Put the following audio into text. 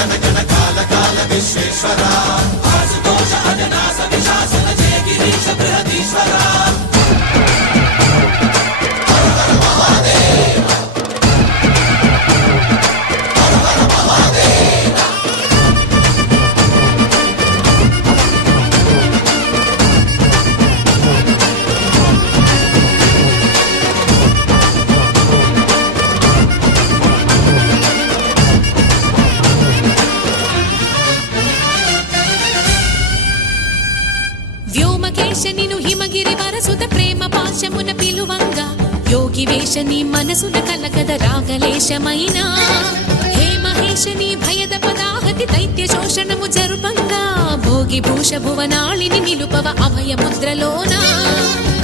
గణ గణ కాల కాల విశ్వేశ్వర ఆశుతోష అజనాస విశాసన జయ గిరీశ బృహదీశ్వర హర హర మహాదేవ హర హర మహాదేవ. వ్యోమకేశనిను హిమగిరి వరసుత ప్రేమ పాశమున పిలువంగా యోగి వేషని మనసున కలకద రాగలేశమైనా హే మహేశని భయద పదాహతి దైత్య శోషణము జరుపంగా భోగి భూష భువనాళిని నిలుపవ అభయ ముద్రలోన